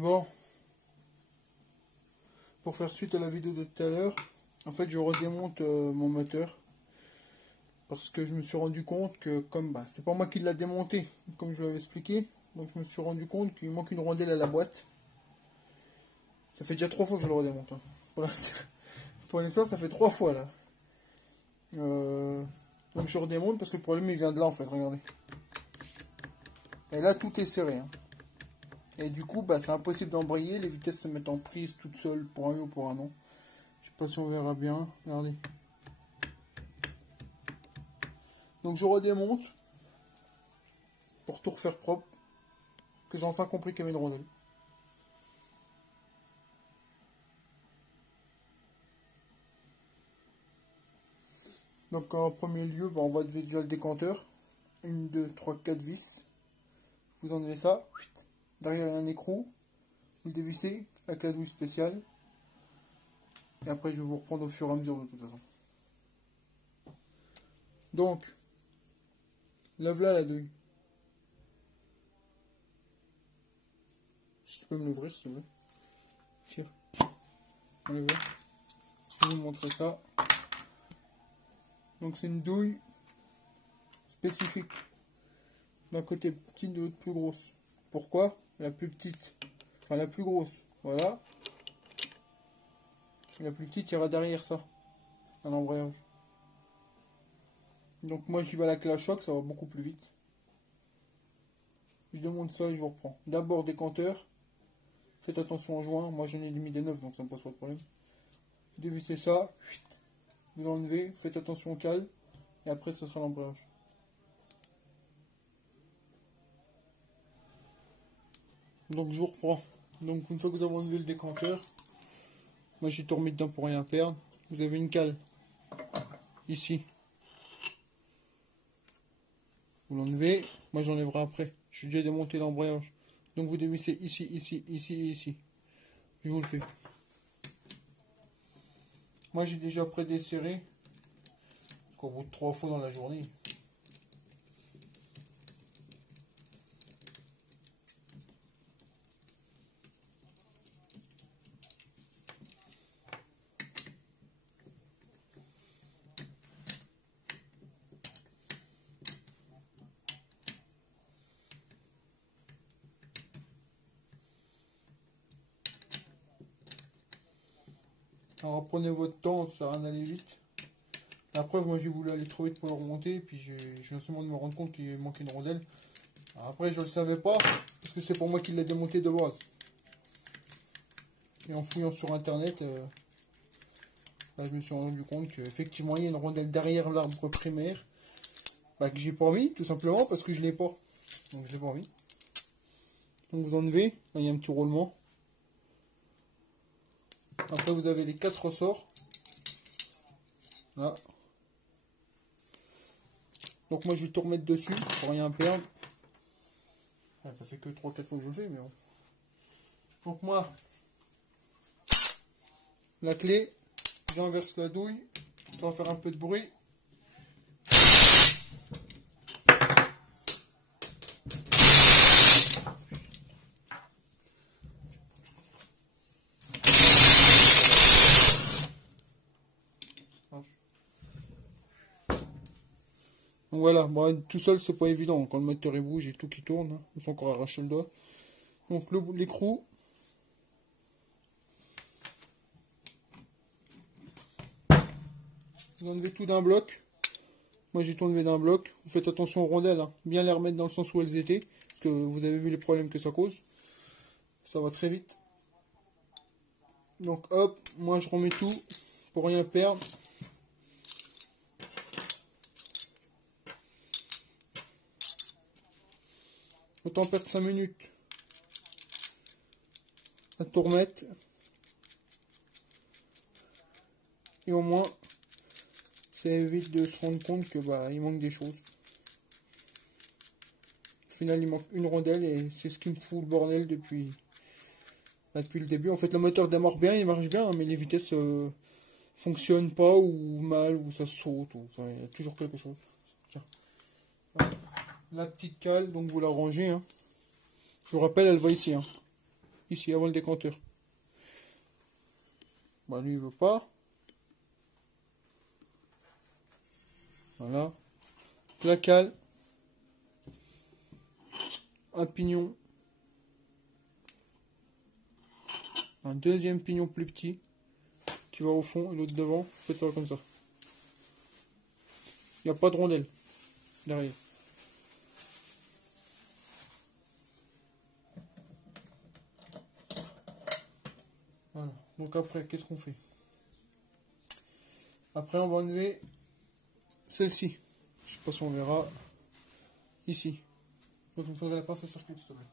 Bon, pour faire suite à la vidéo de tout à l'heure, en fait je redémonte mon moteur. Parce que je me suis rendu compte que, comme c'est pas moi qui l'a démonté, comme je l'avais expliqué, donc je me suis rendu compte qu'il manque une rondelle à la boîte. Ça fait déjà 3 fois que je le redémonte. Hein. Pour l'instant, ça fait 3 fois là. Donc je redémonte parce que le problème il vient de là en fait, regardez. Et là tout est serré. Hein. Et du coup, c'est impossible d'embrayer, les vitesses se mettent en prise toutes seules pour un oui ou pour un non. Je sais pas si on verra bien, regardez. Donc je redémonte pour tout refaire propre, que j'ai enfin compris qu'il y avait une rondelle. Donc en premier lieu, on va déjà le décanteur. 1, 2, 3, 4 vis. Vous enlevez ça. Derrière il y a un écrou. Vous le dévissez avec la douille spéciale. Et après je vais vous reprendre au fur et à mesure de toute façon. Donc, lave là la douille. Si tu peux me l'ouvrir s'il te plaît. Tire. Enlevez. Je vais vous montrer ça. Donc c'est une douille spécifique. D'un côté petite, de l'autre plus grosse. Pourquoi? La plus petite. Enfin la plus grosse. Voilà. Et la plus petite ira derrière ça. Un embrayage. Donc moi j'y vais à la clé à choc, ça va beaucoup plus vite. Je démonte ça et je vous reprends. D'abord décanteur. Faites attention en joint. Moi j'en ai mis des neufs donc ça ne me pose pas de problème. Dévissez ça. Vous enlevez. Faites attention au cale. Et après ce sera l'embrayage. Donc je vous reprends. Donc une fois que vous avez enlevé le décanteur, moi j'ai tout remis dedans pour rien perdre. Vous avez une cale ici. Vous l'enlevez. Moi j'enlèverai après. Je vais déjà démonté l'embrayage. Donc vous dévissez ici, ici, ici et ici. Je vous le fais. Moi j'ai déjà prédesserré. Au bout de 3 fois dans la journée. Alors prenez votre temps, ça va aller vite. La preuve, moi j'ai voulu aller trop vite pour le remonter, et puis je viens seulement de me rendre compte qu'il manquait une rondelle. Alors, après je le savais pas, parce que c'est pour moi qui l'ai démonté de base. Et en fouillant sur internet, je me suis rendu compte qu'effectivement il y a une rondelle derrière l'arbre primaire, que j'ai pas mis, tout simplement parce que je l'ai pas. Donc je l'ai pas mis. Donc vous enlevez, là il y a un petit roulement. Après vous avez les 4 ressorts. Là. Donc moi je vais tout remettre dessus pour rien perdre. Ça fait que 3-4 fois que je le fais, mais bon. Donc moi, la clé, j'inverse la douille, ça va faire un peu de bruit. Donc voilà, tout seul c'est pas évident, quand le moteur il bouge et tout qui tourne, hein. Ils sont encore arraché le doigt. Donc l'écrou. Vous enlevez tout d'un bloc. Moi j'ai tout enlevé d'un bloc. Vous faites attention aux rondelles, hein. Bien les remettre dans le sens où elles étaient. Parce que vous avez vu les problèmes que ça cause. Ça va très vite. Donc hop, moi je remets tout pour rien perdre. Autant perdre 5 minutes à tout remettre. Et au moins, ça évite de se rendre compte que il manque des choses. Au final, il manque une rondelle et c'est ce qui me fout le bordel depuis le début. En fait, le moteur démarre bien, il marche bien, mais les vitesses fonctionnent pas ou mal, ou ça saute, ou il y a toujours quelque chose. Tiens. La petite cale, donc vous la rangez. Hein. Je vous rappelle, elle va ici. Hein. ici, avant le décanteur. Bah, lui, il veut pas. Voilà. La cale. Un pignon. Un deuxième pignon plus petit qui va au fond et l'autre devant. Faites ça comme ça. Il n'y a pas de rondelle derrière. Voilà. Donc après, qu'est-ce qu'on fait? Après, on va enlever celle-ci. Je sais pas si on verra. Ici. Donc il me faudrait la pince à circuit, s'il te plaît.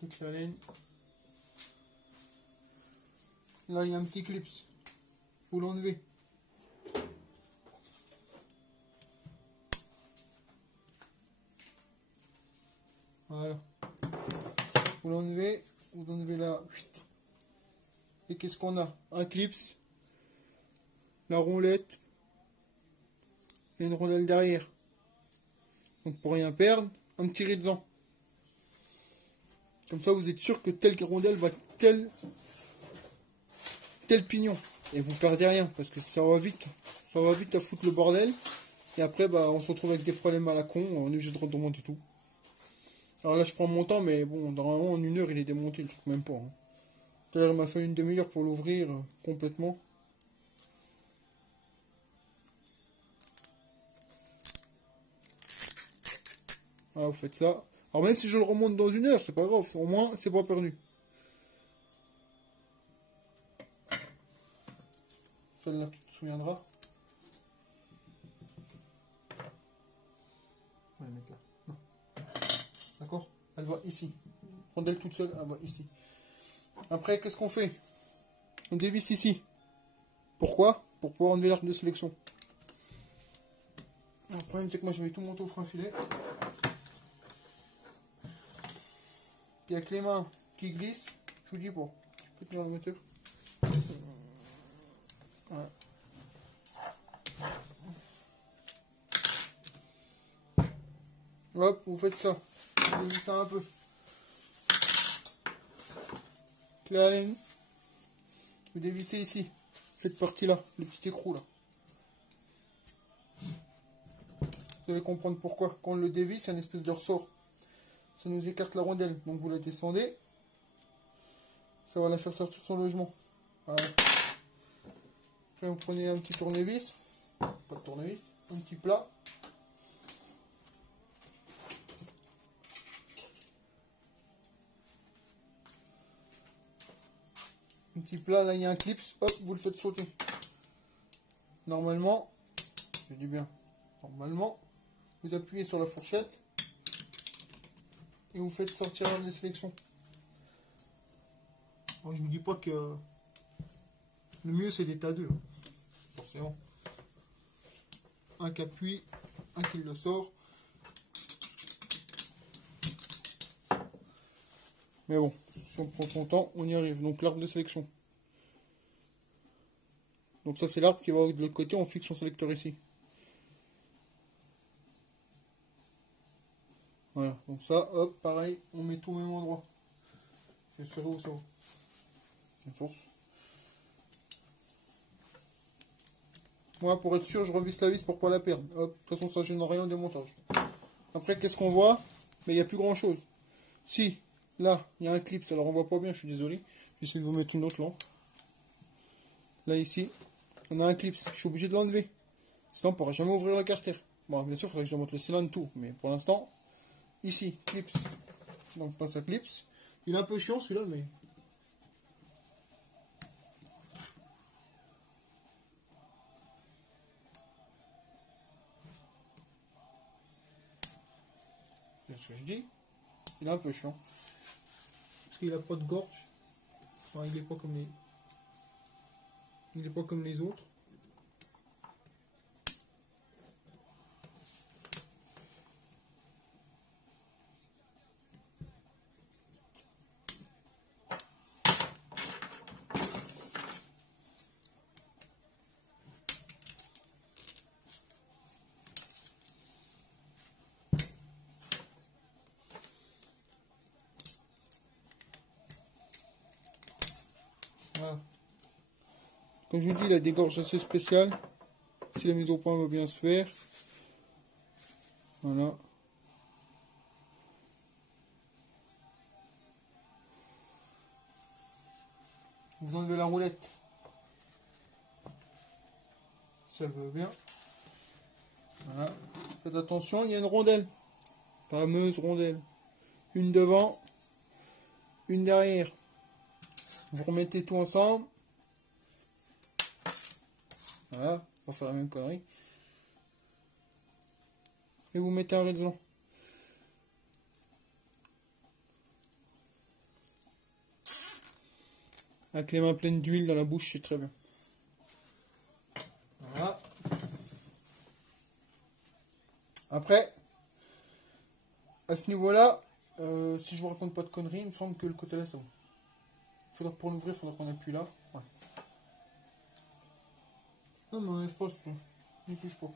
Donc la laine. Là, il y a un petit clips. Faut l'enlever. Voilà. Vous l'enlevez là. Et qu'est-ce qu'on a? Un clips, la roulette et une rondelle derrière. Donc pour rien perdre, un petit rizan. Comme ça vous êtes sûr que telle rondelle va tel pignon. Et vous perdez rien parce que ça va vite. Ça va vite à foutre le bordel. Et après bah, on se retrouve avec des problèmes à la con. On est obligé de remonter tout. Alors là je prends mon temps mais bon normalement en 1 heure il est démonté le truc même pas. Hein. D'ailleurs il m'a fallu une demi-heure pour l'ouvrir complètement. Voilà, vous faites ça. Alors même si je le remonte dans 1 heure, c'est pas grave, au moins c'est pas perdu. Celle-là tu te souviendras. Ouais, mec, là. Non. D'accord? Elle va ici. Rondelle toute seule, elle va ici. Après, qu'est-ce qu'on fait? On dévisse ici. Pourquoi? Pour pouvoir enlever l'arc de sélection. Le problème, c'est que moi, je mets tout mon tout au frein filet. Puis avec les mains qui glissent, je vous dis pas. Je peux tenir le moteur. Voilà. Hop, vous faites ça. Vous dévissez un peu. La laine. Vous dévissez ici. Cette partie-là, le petit écrou là. Vous allez comprendre pourquoi. Quand on le dévisse, c'est une espèce de ressort. Ça nous écarte la rondelle. Donc vous la descendez. Ça va la faire sortir de son logement. Voilà. Après vous prenez un petit tournevis. Pas de tournevis. Un petit plat. Un petit plat, là il y a un clip. Hop, vous le faites sauter. Normalement, je dis bien, normalement, vous appuyez sur la fourchette. Et vous faites sortir les sélections. Bon, je ne vous dis pas que le mieux c'est l'état 2. Forcément. Un qui appuie, un qui le sort. Mais bon, si on prend son temps, on y arrive. Donc l'arbre de sélection. Donc ça c'est l'arbre qui va de l'autre côté, on fixe son sélecteur ici. Voilà, donc ça, hop, pareil, on met tout au même endroit. Je vais serrer où ça va. Une force. Moi, pour être sûr, je revisse la vis pour pas la perdre. Hop, de toute façon, ça gêne rien au démontage. Après, qu'est-ce qu'on voit? Mais il n'y a plus grand chose. Si, là, il y a un clip, alors on voit pas bien, je suis désolé. J'essaie de vous mettre une autre lampe. Là, ici, on a un clip, je suis obligé de l'enlever. Sinon, on ne pourra jamais ouvrir la cartière. Bon, bien sûr, il faudrait que je démonte le cylindre, tout. Mais pour l'instant, ici, clips. Donc, passe à clips. Il est un peu chiant celui-là, mais. C'est ce que je dis. Il est un peu chiant. Parce qu'il n'a pas de gorge. Enfin, il n'est pas comme les. Il n'est pas comme les autres. Comme je vous dis, il a des gorges assez spéciales. Si la mise au point va bien se faire. Voilà. Vous enlevez la roulette. Ça va bien. Voilà. Faites attention, il y a une rondelle. Fameuse rondelle. Une devant, une derrière. Vous remettez tout ensemble. Voilà, on va faire la même connerie. Et vous mettez un raison. Avec les mains pleines d'huile dans la bouche, c'est très bien. Voilà. Après, à ce niveau-là, si je vous raconte pas de conneries, il me semble que le côté là, c'est bon. Faudra pour l'ouvrir, il faudra qu'on appuie là. Ouais. Non, mais on laisse pas, ne touche pas.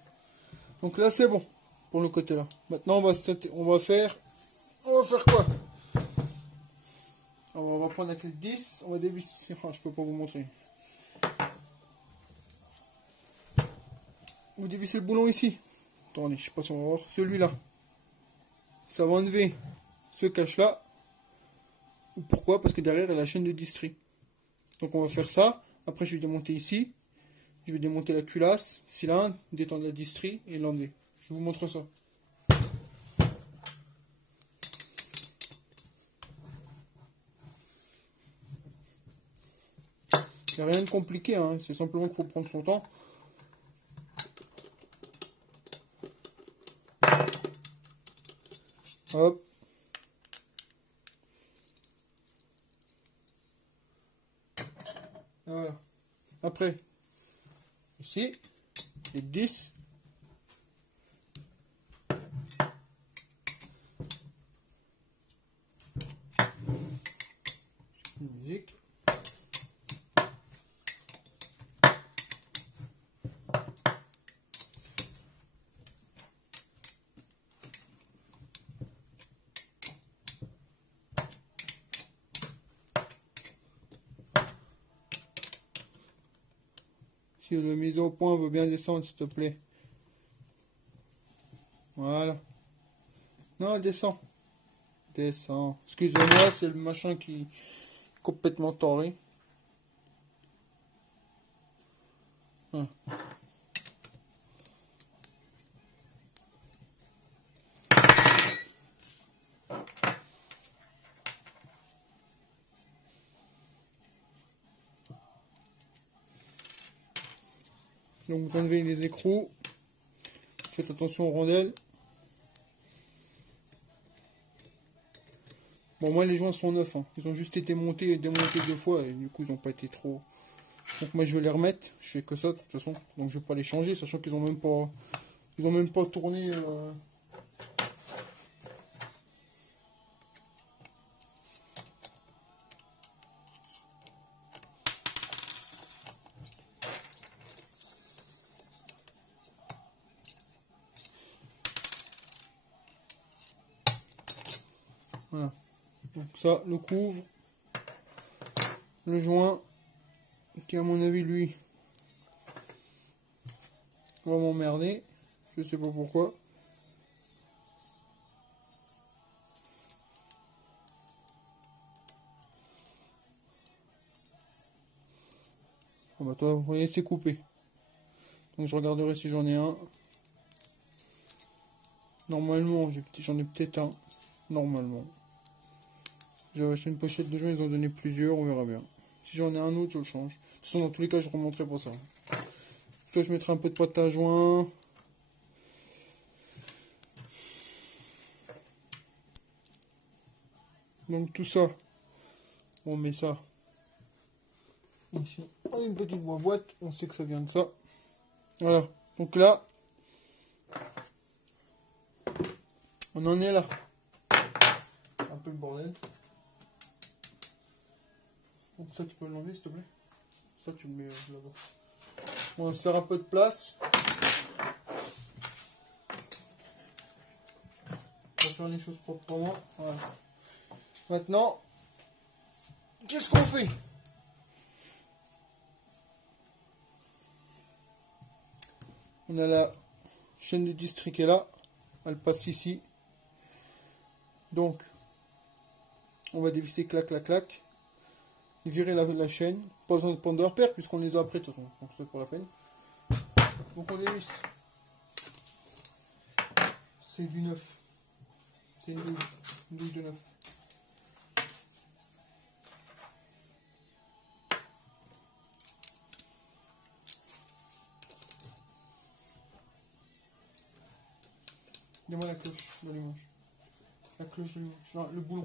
Donc là, c'est bon pour le côté là. Maintenant, on va faire quoi? Alors, on va prendre la clé de 10, on va dévisser. Ah, je peux pas vous montrer. Vous dévissez le boulon ici. Attendez, je sais pas si on va voir. Celui-là. Ça va enlever ce cache-là. Pourquoi? Parce que derrière, il y a la chaîne de distri. Donc, on va faire ça. Après, je vais démonter ici. Je vais démonter la culasse, cylindre, détendre la distri et l'enlever. Je vous montre ça. Il n'y a rien de compliqué, hein. C'est simplement qu'il faut prendre son temps. Hop. Voilà. Après, ici, les 10. Musique. Si le mise au point veut bien descendre, s'il te plaît. Voilà. Non, descend. Descend. Excusez-moi, c'est le machin qui est complètement toré. Hein. Donc vous enlevez les écrous. Faites attention aux rondelles. Bon, moi les joints sont neufs, hein. Ils ont juste été montés et démontés 2 fois et du coup ils n'ont pas été trop. Donc moi je vais les remettre. Je fais que ça de toute façon. Donc je vais pas les changer, sachant qu'ils ont même pas tourné. Voilà. Donc ça le couvre. Le joint qui à mon avis lui va m'emmerder. Je sais pas pourquoi. Bon bah toi vous voyez c'est coupé. Donc je regarderai si j'en ai un. Normalement j'en ai peut-être un. Normalement. J'avais acheté une pochette de joints, ils ont donné plusieurs, on verra bien. Si j'en ai un autre, je le change. De toute façon, dans tous les cas, je remonterai pour ça. Soit je mettrai un peu de pâte à joint. Donc tout ça, on met ça ici. On a une petite boîte, on sait que ça vient de ça. Voilà, donc là, on en est là. Un peu le bordel. Donc ça, tu peux l'enlever, s'il te plaît. Ça, tu le mets là-bas. On va se faire un peu de place. On va faire les choses proprement. Voilà. Maintenant, qu'est-ce qu'on fait? On a la chaîne de district qui est là. Elle passe ici. Donc, on va dévisser, clac, clac, clac. Virer la chaîne. Pas besoin de prendre de repères puisqu'on les a après de toute façon. Donc, c'est pour la peine. Donc, on dévisse. C'est du 9. C'est une douille de 9. Donne-moi la cloche d'allumage. La cloche d'allumage. Non, le boulon.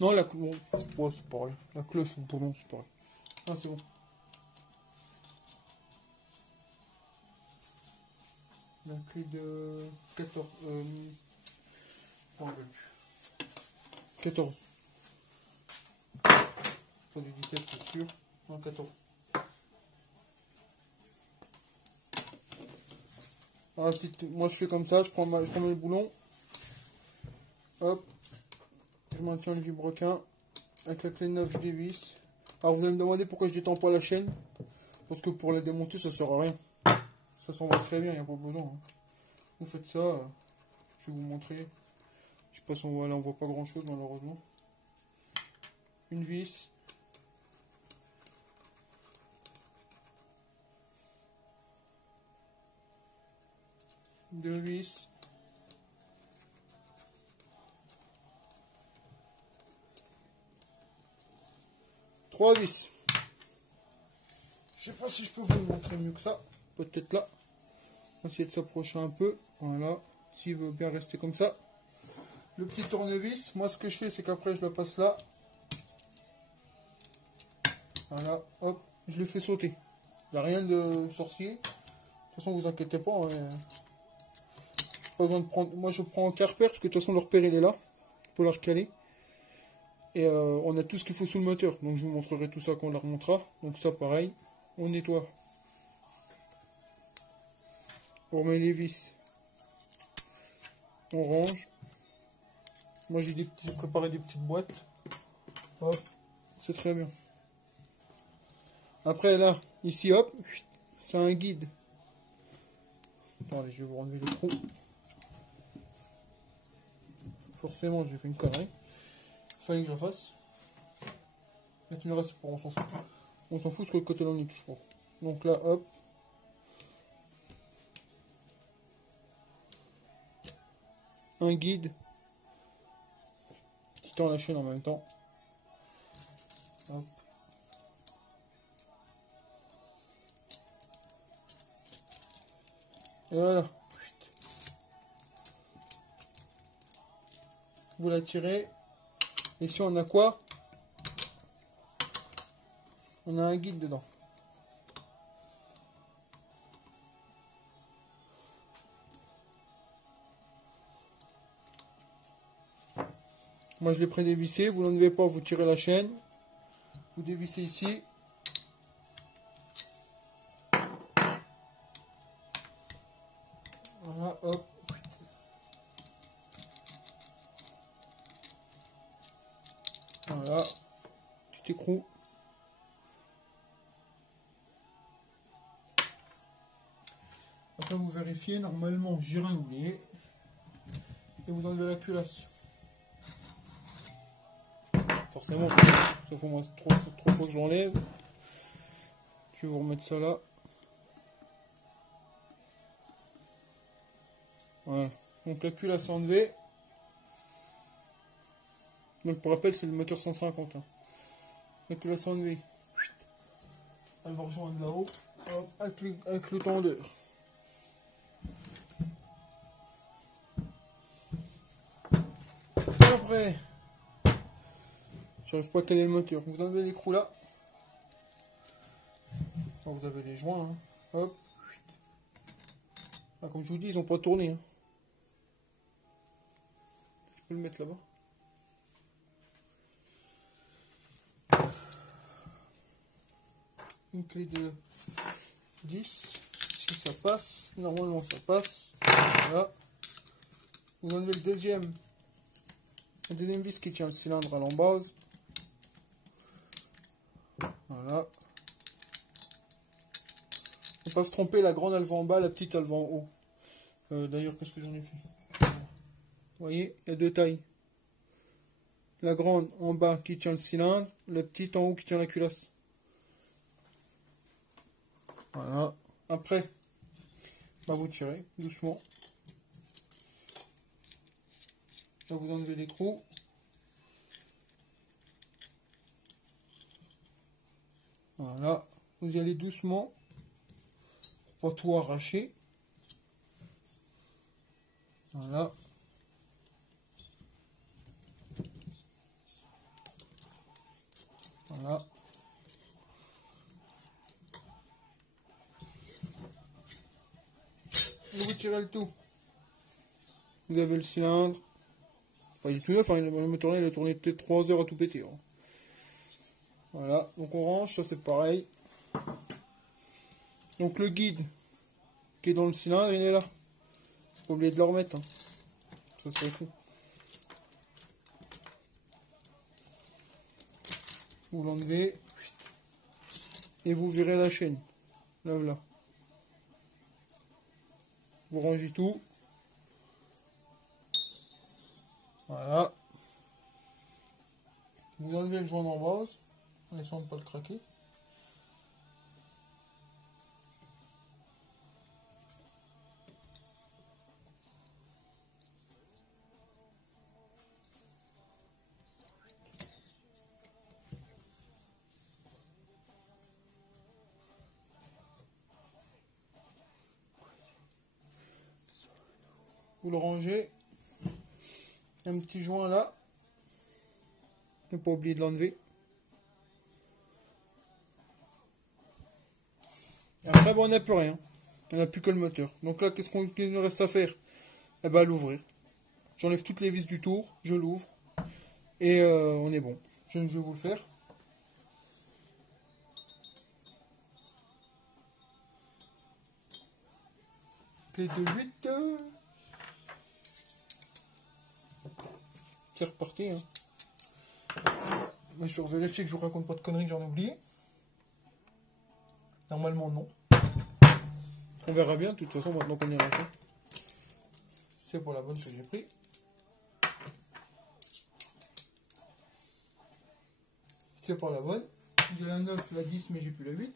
Non, la cloche. Ouais, c'est pareil. La cloche ou le boulon, c'est pareil. Ah, c'est bon. La clé de 14. Oh, 14. Pas du 17, c'est sûr. Non, 14. Alors, moi, je fais comme ça. Je prends le boulon. Hop. Je maintiens le vibrequin. Avec la clé 9, je dévisse. Alors, vous allez me demander pourquoi je détends pas la chaîne. Parce que pour la démonter, ça sert à rien. Ça s'en va très bien, il n'y a pas besoin. Hein. Vous faites ça. Je vais vous montrer. Je sais pas si on voit là, on voit pas grand chose malheureusement. Une vis. Deux vis. Trois vis. Je sais pas si je peux vous le montrer mieux que ça. Peut-être là. On va essayer de s'approcher un peu. Voilà. S'il veut bien rester comme ça. Le petit tournevis. Moi, ce que je fais, c'est qu'après, je la passe là. Voilà. Hop. Je le fais sauter. Il n'y a rien de sorcier. De toute façon, vous inquiétez pas. Hein. Pas besoin de prendre. Moi, je prends un quart-repère parce que de toute façon, le repère, il est là. Pour la recaler. Et on a tout ce qu'il faut sous le moteur. Donc, je vous montrerai tout ça quand on la remontera. Donc, ça, pareil. On nettoie. On remet les vis. On range. Moi j'ai préparé des petites boîtes. Hop. C'est très bien. Après là, ici hop, c'est un guide. Attendez, je vais vous enlever le trou. Forcément j'ai fait une connerie. Fallait que je la fasse. Mais tu le reste pour on s'en fout. On s'en fout parce que le côté là on y touche pas. Donc là hop. Un guide qui tend la chaîne en même temps. Hop. Et voilà. Vous la tirez. Et si on a quoi? On a un guide dedans. Moi je l'ai prédévissé, vous l'enlevez pas, vous tirez la chaîne, vous dévissez ici. Voilà, hop. Voilà, petit écrou. Après vous vérifiez, normalement j'ai rien oublié. Et vous enlevez la culasse. Forcément, ça fait moi trois fois que je l'enlève. Je vais vous remettre ça là. Voilà. Donc la culasse est enlevée. Donc pour rappel, c'est le moteur 150. Hein. La culasse est enlevée. Elle va rejoindre là-haut. Avec le tendeur. Après, j'arrive pas à caler le moteur. Vous enlevez l'écrou là. Bon, vous avez les joints. Hein. Hop. Ah, comme je vous dis, ils n'ont pas tourné. Hein. Je peux le mettre là-bas. Une clé de 10. Si ça passe, normalement ça passe. Voilà. Vous enlevez le deuxième vis qui tient le cylindre à l'embase. Voilà. Donc pas se tromper, la grande elle va en bas, la petite elle va en haut. D'ailleurs, qu'est-ce que j'en ai fait? Vous voyez, il y a deux tailles. La grande en bas qui tient le cylindre, la petite en haut qui tient la culasse. Voilà. Après, bah vous tirez doucement. Là, vous enlevez l'écrou. Voilà. Vous y allez doucement. Pour pas tout arracher. Voilà. Voilà. Et vous tirez le tout. Vous avez le cylindre. Enfin, il est tout neuf, hein, il a tourné peut-être 3 heures à tout péter. Hein. Voilà, donc on range, ça c'est pareil. Donc le guide qui est dans le cylindre, il est là. Faut pas oublier de le remettre. Hein. Ça serait tout. Vous l'enlevez. Et vous virez la chaîne. Là, voilà. Vous rangez tout. Voilà. Vous enlevez le joint d'embrase. En essayant de ne pas le craquer. Vous le rangez. Un petit joint là. Ne pas oublier de l'enlever. Après, bon, on n'a plus rien. On n'a plus que le moteur. Donc là, qu'est-ce qu'il nous reste à faire? Eh ben, l'ouvrir. J'enlève toutes les vis du tour, je l'ouvre. Et on est bon. Je vais vous le faire. Clé de 8. C'est reparti. Hein. Mais je vais vérifier que je vous raconte pas de conneries que j'en ai oublié. Normalement, non. On verra bien, de toute façon, maintenant qu'on est rentré. C'est pour la bonne que j'ai pris. C'est pour la bonne. J'ai la 9, la 10, mais j'ai plus la 8.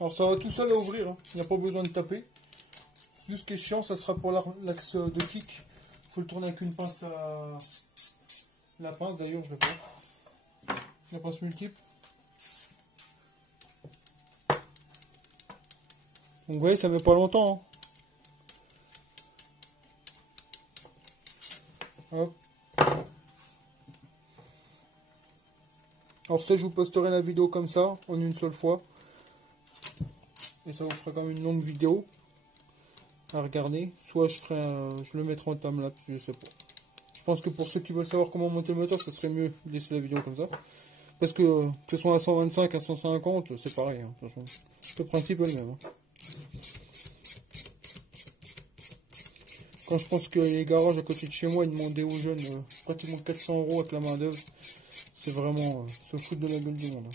Alors ça va tout seul à ouvrir, hein. Il n'y a pas besoin de taper. Juste ce qui est chiant, ça sera pour l'axe de kick. Il faut le tourner avec une pince à... La pince d'ailleurs, je l'ai pas. La pince multiple. Donc vous voyez, ça met pas longtemps. Hein. Hop. Alors ça, je vous posterai la vidéo comme ça, en une seule fois. Et ça vous fera quand même une longue vidéo à regarder. Soit je le mettrai en timelapse, je sais pas. Je pense que pour ceux qui veulent savoir comment monter le moteur, ça serait mieux de laisser la vidéo comme ça. Parce que ce soit à 125, à 150, c'est pareil. Hein, de toute façon, le principe est le même. Hein. Quand je pense que les garages à côté de chez moi, ils demandaient aux jeunes pratiquement 400 € avec la main d'œuvre. C'est vraiment se foutre de la gueule du monde. Hein.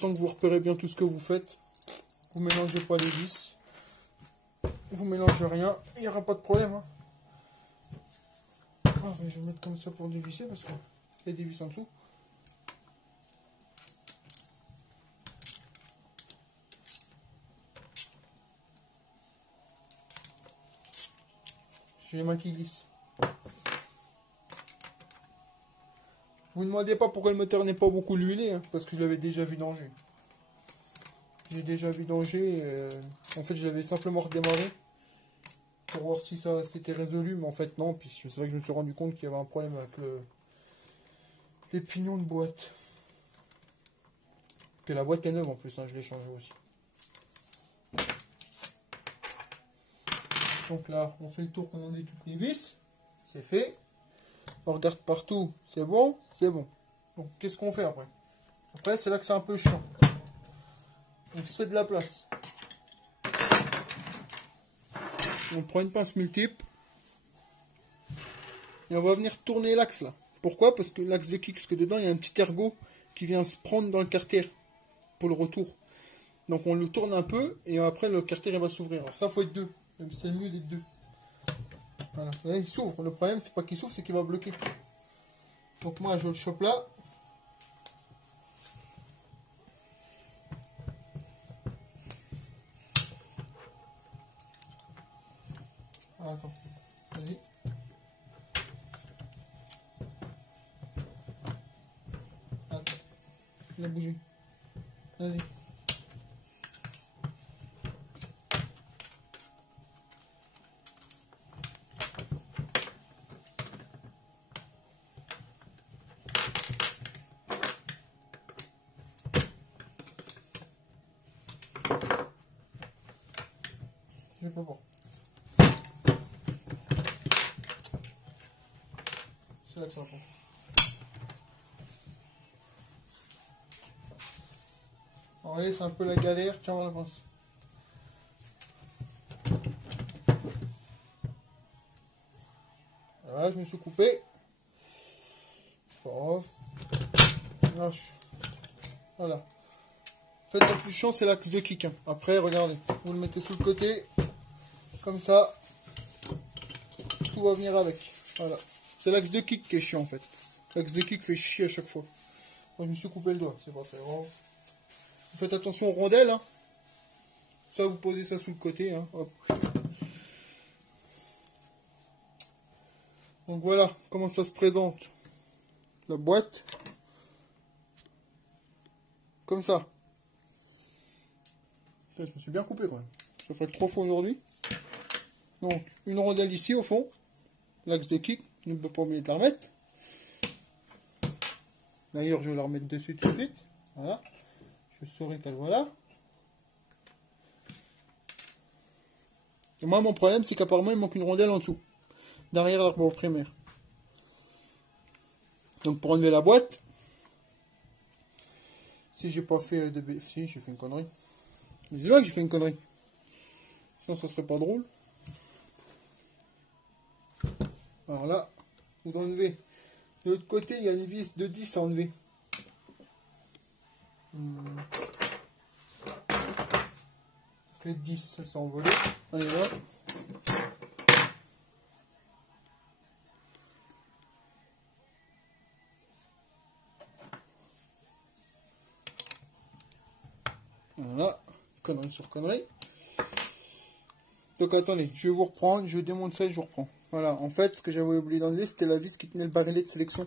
Tant que vous repérez bien tout ce que vous faites, vous mélangez pas les vis, vous mélangez rien, il n'y aura pas de problème. Hein. Ah, je vais mettre comme ça pour dévisser parce qu'il y a des vis en dessous. J'ai les mains qui glissent. Vous ne demandez pas pourquoi le moteur n'est pas beaucoup huilé, hein, parce que je l'avais déjà vidangé. J'ai déjà vidangé. En fait, je l'avais simplement redémarré pour voir si ça s'était résolu, mais en fait non. Puis c'est vrai que je me suis rendu compte qu'il y avait un problème avec les pignons de boîte. Que la boîte est neuve en plus, hein, je l'ai changé aussi. Donc là, on fait le tour, on dit toutes les vis. C'est fait. On regarde partout. C'est bon. C'est bon. Donc, qu'est-ce qu'on fait après? Après, c'est là que c'est un peu chiant. On se fait de la place. On prend une pince multiple. Et on va venir tourner l'axe là. Pourquoi? Parce que l'axe de kick, parce que dedans, il y a un petit ergot qui vient se prendre dans le carter pour le retour. Donc on le tourne un peu et après le carter il va s'ouvrir. Alors ça, faut être deux. C'est le mieux d'être deux. Voilà. Là, il s'ouvre. Le problème, c'est pas qu'il s'ouvre, c'est qu'il va bloquer. Donc moi, je le chope là. Ah, attends. Vas-y. Attends. Il a bougé. Vas-y. Je peux pas. C'est là que ça va prendre. Vous voyez, c'est un peu la galère. Tiens, on la pince. Voilà, je me suis coupé. Lâche. Voilà. En fait, le plus chiant, c'est l'axe de kick. Après, regardez. Vous le mettez sous le côté. Comme ça. Tout va venir avec. Voilà. C'est l'axe de kick qui est chiant, en fait. L'axe de kick fait chier à chaque fois. Moi, je me suis coupé le doigt. C'est pas très grave. Vous faites attention aux rondelles. Hein. Ça, vous posez ça sous le côté. Hein. Hop. Donc voilà comment ça se présente. La boîte. Comme ça. Putain, je me suis bien coupé quand même. Ça fait 3 fois aujourd'hui. Donc, une rondelle ici au fond. L'axe de kick. Ne peut pas oublier de la remettre. D'ailleurs, je vais la remettre dessus tout de suite. Voilà. Je saurai qu'elle voilà. Et moi, mon problème, c'est qu'apparemment, il manque une rondelle en dessous. Derrière l'arbre primaire. Donc, pour enlever la boîte. Si j'ai pas fait de... Si, j'ai fait une connerie. Je dis là que j'ai fait une connerie. Sinon, ça serait pas drôle. Alors là, vous enlevez. De l'autre côté, il y a une vis de 10 à enlever. Les 10, elles sont envolées. Allez là. Voilà. Connerie sur connerie. Donc attendez, je vais vous reprendre, je démonte ça et je vous reprends. Voilà, en fait, ce que j'avais oublié d'enlever, c'était la vis qui tenait le barillet de sélection.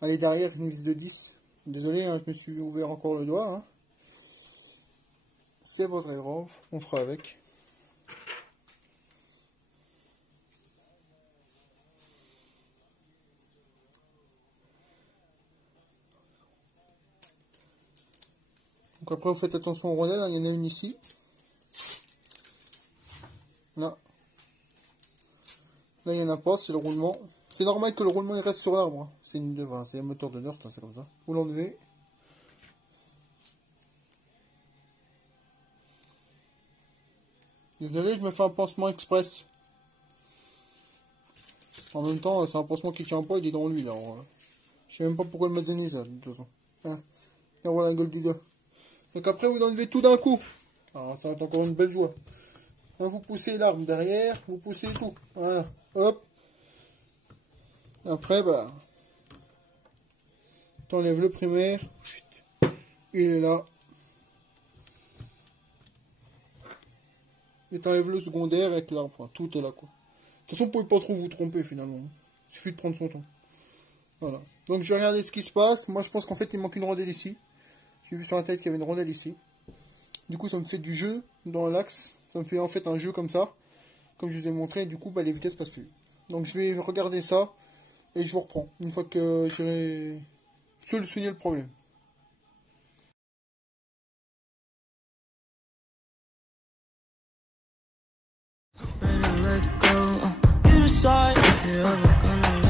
Elle est derrière, une vis de 10. Désolé, hein, je me suis ouvert encore le doigt. Hein. C'est pas très grave, on fera avec. Donc après, vous faites attention aux rondelles, hein, il y en a une ici. Là. Là, il n'y en a pas, c'est le roulement. C'est normal que le roulement il reste sur l'arbre. Hein. C'est un moteur de Nerd, hein, c'est comme ça. Vous l'enlevez. Désolé, je me fais un pansement express. En même temps, c'est un pansement qui tient pas, il est dans lui là. Je sais même pas pourquoi il m'a donné ça, de toute façon. Hein. Et voilà la gueule du gars. Donc après, vous enlevez tout d'un coup. Alors, ça va être encore une belle joie. Hein, vous poussez l'arme derrière, vous poussez tout. Voilà. Hop. Après, bah. T'enlèves le primaire. Il est là. Et t'enlèves le secondaire avec l'arbre. Enfin, tout est là, quoi. De toute façon, vous pouvez pas trop vous tromper, finalement. Il suffit de prendre son temps. Voilà. Donc, je vais regarder ce qui se passe. Moi, je pense qu'en fait, il manque une rondelle ici. J'ai vu sur la tête qu'il y avait une rondelle ici. Du coup, ça me fait du jeu dans l'axe. Ça me fait en fait un jeu comme ça. Comme je vous ai montré. Du coup, bah, les vitesses passent plus. Donc, je vais regarder ça. Et je vous reprends. Une fois que j'aurai solutionné le problème. Ready to let go. You decide if you're ever gonna